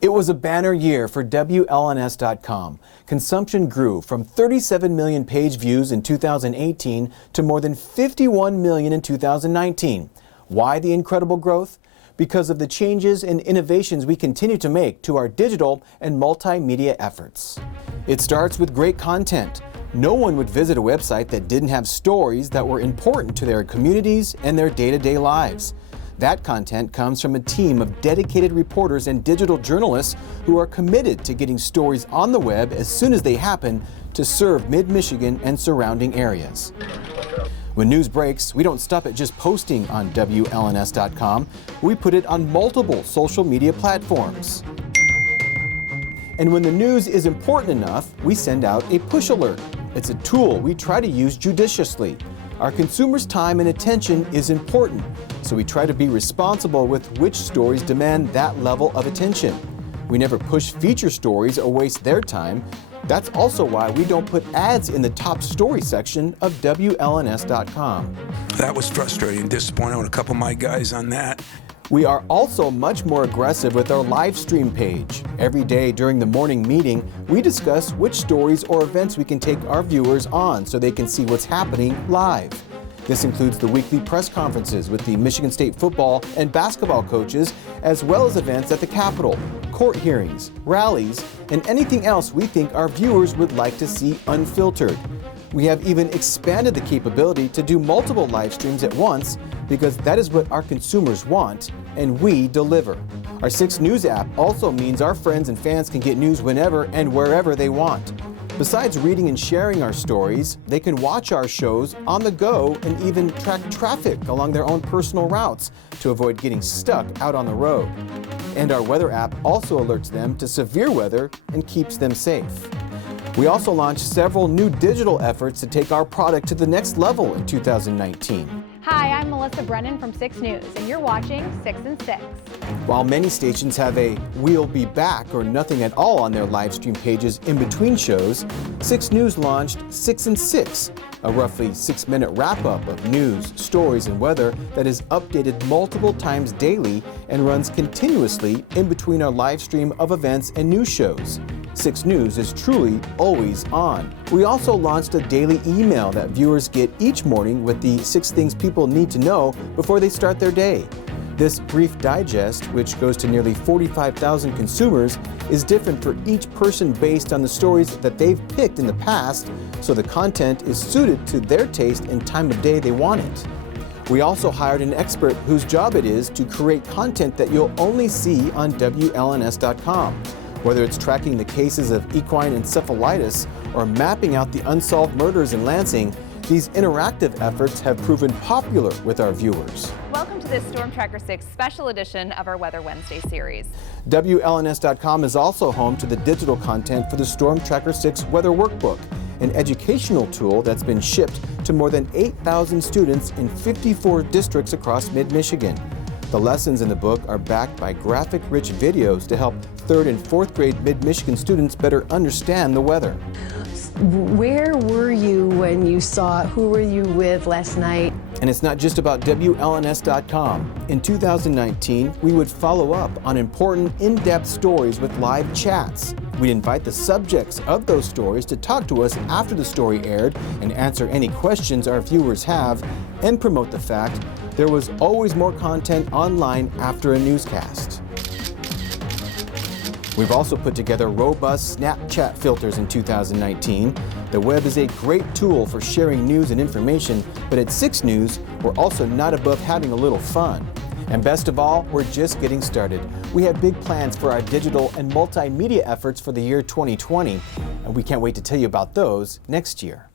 It was a banner year for WLNS.com. Consumption grew from 37 million page views in 2018 to more than 51 million in 2019. Why the incredible growth? Because of the changes and innovations we continue to make to our digital and multimedia efforts. It starts with great content. No one would visit a website that didn't have stories that were important to their communities and their day-to-day lives. That content comes from a team of dedicated reporters and digital journalists who are committed to getting stories on the web as soon as they happen to serve mid-Michigan and surrounding areas. When news breaks, we don't stop at just posting on WLNS.com. We put it on multiple social media platforms. And when the news is important enough, we send out a push alert. It's a tool we try to use judiciously. Our consumers' time and attention is important, so we try to be responsible with which stories demand that level of attention. We never push feature stories or waste their time. That's also why we don't put ads in the top story section of WLNS.com. That was frustrating, disappointed with a couple of my guys on that. We are also much more aggressive with our live stream page. Every day during the morning meeting, we discuss which stories or events we can take our viewers on so they can see what's happening live. This includes the weekly press conferences with the Michigan State football and basketball coaches, as well as events at the Capitol, court hearings, rallies, and anything else we think our viewers would like to see unfiltered. We have even expanded the capability to do multiple live streams at once because that is what our consumers want, and we deliver. Our 6 News app also means our friends and fans can get news whenever and wherever they want. Besides reading and sharing our stories, they can watch our shows on the go and even track traffic along their own personal routes to avoid getting stuck out on the road. And our weather app also alerts them to severe weather and keeps them safe. We also launched several new digital efforts to take our product to the next level in 2019. Hi, I'm Melissa Brennan from 6 News, and you're watching 6 and 6. While many stations have a "We'll be back" or nothing at all on their live stream pages in between shows, 6 News launched 6 and 6, a roughly 6-minute wrap-up of news, stories, and weather that is updated multiple times daily and runs continuously in between our live stream of events and news shows. 6 News is truly always on. We also launched a daily email that viewers get each morning with the 6 things people need to know before they start their day. This brief digest, which goes to nearly 45,000 consumers, is different for each person based on the stories that they've picked in the past, so the content is suited to their taste and time of day they want it. We also hired an expert whose job it is to create content that you'll only see on WLNS.com. Whether it's tracking the cases of equine encephalitis or mapping out the unsolved murders in Lansing, these interactive efforts have proven popular with our viewers. Welcome to this Storm Tracker 6 special edition of our Weather Wednesday series. WLNS.com is also home to the digital content for the Storm Tracker 6 Weather Workbook, an educational tool that's been shipped to more than 8,000 students in 54 districts across mid-Michigan. The lessons in the book are backed by graphic-rich videos to help 3rd and 4th grade mid-Michigan students better understand the weather. Where were you when you saw it? Who were you with last night? And it's not just about WLNS.com. In 2019, we would follow up on important in-depth stories with live chats. We'd invite the subjects of those stories to talk to us after the story aired and answer any questions our viewers have, and promote the fact there was always more content online after a newscast. We've also put together robust Snapchat filters in 2019. The web is a great tool for sharing news and information, but at 6 News, we're also not above having a little fun. And best of all, we're just getting started. We have big plans for our digital and multimedia efforts for the year 2020, and we can't wait to tell you about those next year.